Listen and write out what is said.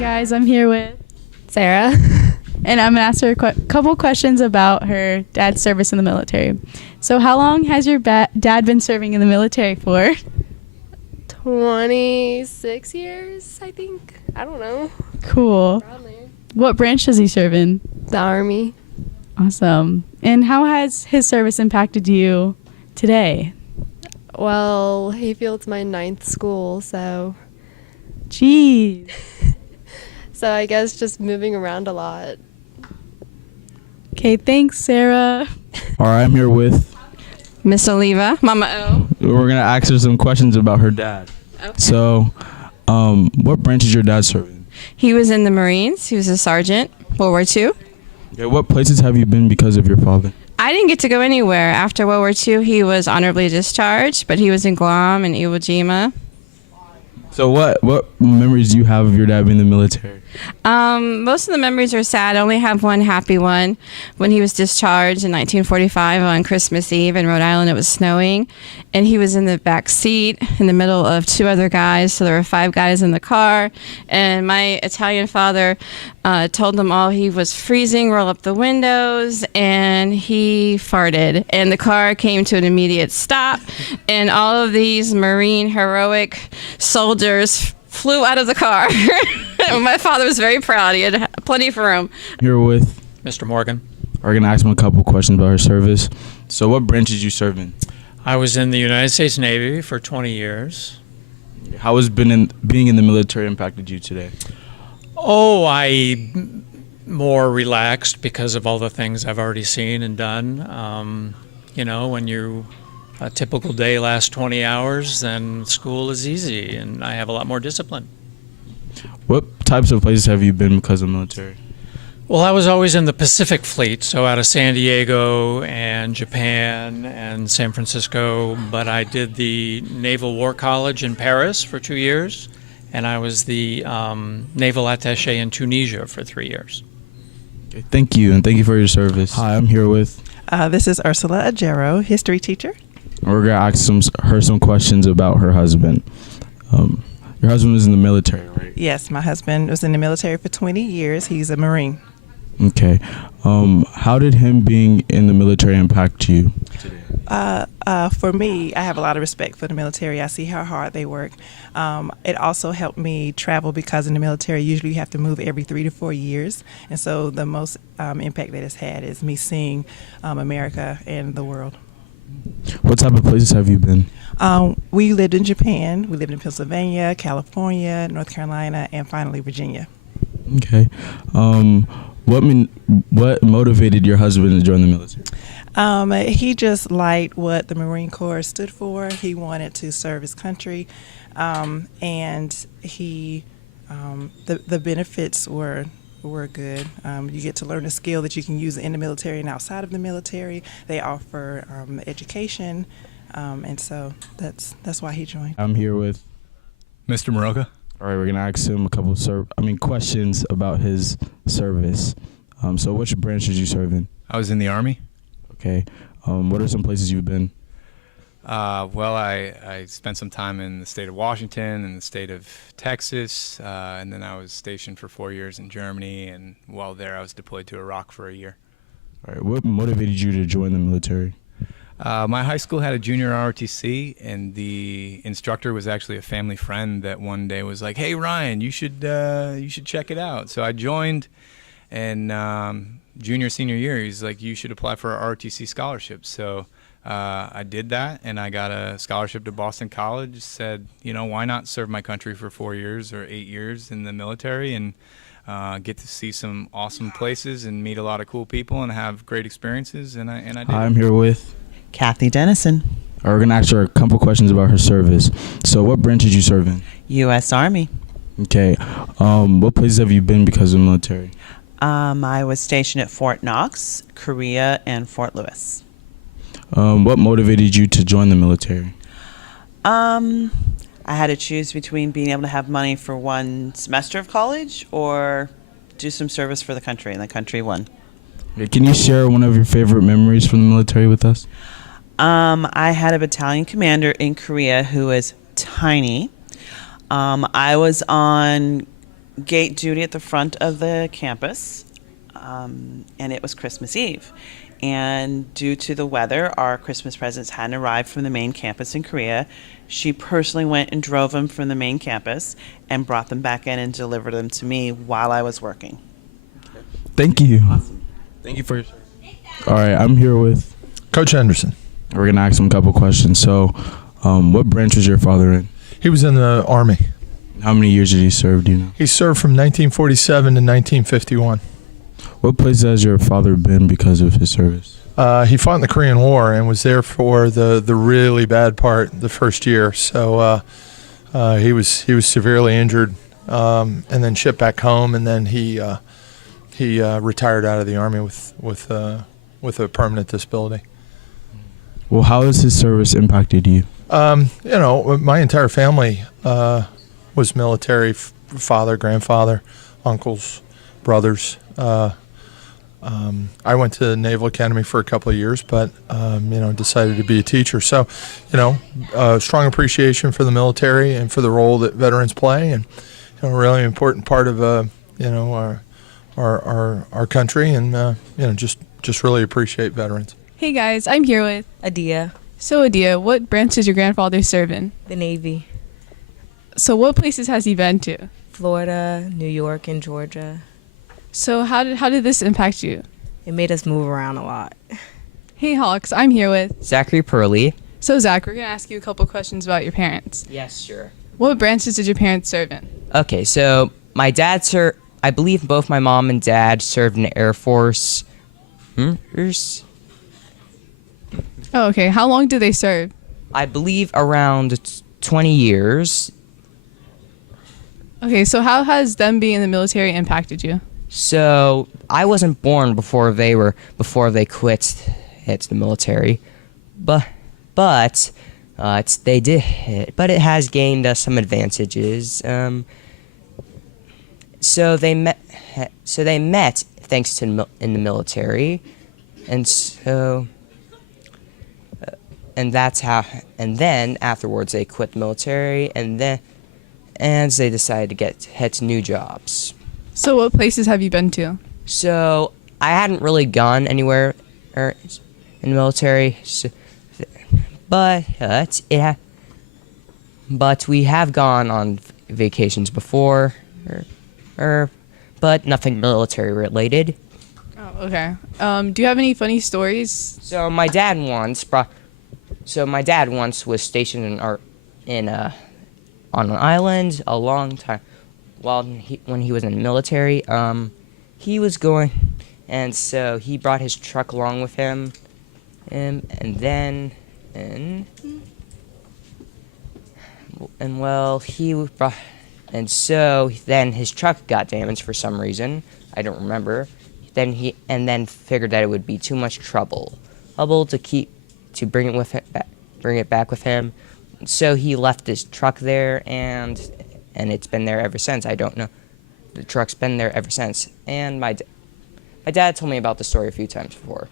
guys, I'm here with Sarah. and I'm gonna ask her a couple questions about her dad's service in the military. So how long has your dad been serving in the military for? 26 years, I think. I don't know. Cool. Around there. What branch does he serve in? The Army. Awesome. And how has his service impacted you today? Well, Hayfield's my 9th school, so Jeez. I guess just moving around a lot. Okay, thanks, Sarah. All right, I'm here with. Miss Oliva, Mama O. We're gonna ask her some questions about her dad. Okay. So, what branch is your dad serving? He was in the Marines. He was a sergeant, World War II. Okay, what places have you been because of your father? I didn't get to go anywhere. After World War II, he was honorably discharged, but he was in Guam and Iwo Jima. So, what memories do you have of your dad being in the military? Most of the memories are sad. I only have one happy one. When he was discharged in 1945 on Christmas Eve in Rhode Island, it was snowing, and he was in the back seat in the middle of 2 other guys. So there were 5 guys in the car, and my Italian father told them all he was freezing, roll up the windows, and he farted. And the car came to an immediate stop, and all of these Marine heroic soldiers flew out of the car. My father was very proud. He had plenty of room. Here with. Mr. Morgan. We're gonna ask him a couple questions about her service. So, what branch did you serve in? I was in the United States Navy for 20 years. How has being in the military impacted you today? Oh, I more relaxed because of all the things I've already seen and done. When a typical day lasts 20 hours, then school is easy, and I have a lot more discipline. What types of places have you been because of the military? Well, I was always in the Pacific Fleet, so out of San Diego and Japan and San Francisco, but I did the Naval War College in Paris for 2 years, and I was the naval attaché in Tunisia for 3 years. Okay, thank you, and thank you for your service. Hi, I'm here with. This is Ursula Ajero, history teacher. We're gonna ask her some questions about her husband. Your husband was in the military, right? Yes, my husband was in the military for 20 years. He's a Marine. Okay. How did him being in the military impact you today? For me, I have a lot of respect for the military. I see how hard they work. It also helped me travel because in the military, usually you have to move every 3 to 4 years. And so the most impact that it's had is me seeing America and the world. What type of places have you been? We lived in Japan. We lived in Pennsylvania, California, North Carolina, and finally Virginia. Okay. What motivated your husband to join the military? He just liked what the Marine Corps stood for. He wanted to serve his country, and he the benefits were good. You get to learn a skill that you can use in the military and outside of the military. They offer education, and so that's why he joined. I'm here with. Mr. Moroka. All right, we're gonna ask him a couple questions about his service. So, which branch did you serve in? I was in the Army. Okay. What are some places you've been? Well, I spent some time in the state of Washington and the state of Texas, and then I was stationed for 4 years in Germany, and while there I was deployed to Iraq for a year. All right. What motivated you to join the military? My high school had a junior ROTC, and the instructor was actually a family friend that one day was like, "Hey Ryan, you should check it out." So I joined, and senior year, he's like, "You should apply for our ROTC scholarship." So I did that, and I got a scholarship to Boston College. Said, why not serve my country for 4 years or 8 years in the military and get to see some awesome places and meet a lot of cool people and have great experiences, and I did. I'm here with. Kathy Dennison, All right, we're gonna ask her a couple questions about her service. So, what branch did you serve in? U.S. Army. Okay. What places have you been because of the military? I was stationed at Fort Knox, Korea, and Fort Lewis. What motivated you to join the military? I had to choose between being able to have money for one semester of college or do some service for the country, and the country won. Okay, can you share one of your favorite memories from the military with us? I had a battalion commander in Korea who was tiny. I was on gate duty at the front of the campus, and it was Christmas Eve. And due to the weather, our Christmas presents hadn't arrived from the main campus in Korea. She personally went and drove them from the main campus and brought them back in and delivered them to me while I was working. Thank you. Thank you for your. All right, I'm here with. Coach Henderson. We're gonna ask him a couple questions. So, what branch was your father in? He was in the Army. How many years did he serve? Do you know? He served from 1947 to 1951. What place has your father been because of his service? He fought in the Korean War and was there for the really bad part the first year. So he was severely injured, and then shipped back home, and then he retired out of the Army with a permanent disability. Well, how has his service impacted you? My entire family was military, father, grandfather, uncles, brothers. I went to the Naval Academy for a couple of years, but, decided to be a teacher. So, strong appreciation for the military and for the role that veterans play, and, a really important part of, our country, and, just really appreciate veterans. Hey guys, I'm here with Adia, So Adia, what branch does your grandfather serve in? the Navy, So what places has he been to? Florida, New York, and Georgia. So how did this impact you? It made us move around a lot. Hey Hawks, I'm here with. Zachary Purley. So Zach, we're gonna ask you a couple questions about your parents. Yes, sure. What branches did your parents serve in? Okay, so my dad I believe both my mom and dad served in the Air Force. Oh, okay. How long did they serve? I believe around 20 years. Okay, so how has them being in the military impacted you? So I wasn't born before they quit the military, but they did. But it has gained us some advantages. So they met thanks to in the military, and so. And that's how. And then afterwards, they quit the military, and they decided to head to new jobs. So what places have you been to? So I hadn't really gone anywhere in the military, but we have gone on vacations before, but nothing military related. Oh, okay. Do you have any funny stories? So my dad once was stationed on an island a long time when he was in the military. He was going, and so he brought his truck along with him, and so then his truck got damaged for some reason. I don't remember. Then he figured that it would be too much trouble to bring it back with him. So he left his truck there, and it's been there ever since. I don't know. The truck's been there ever since. And my dad told me about the story a few times before.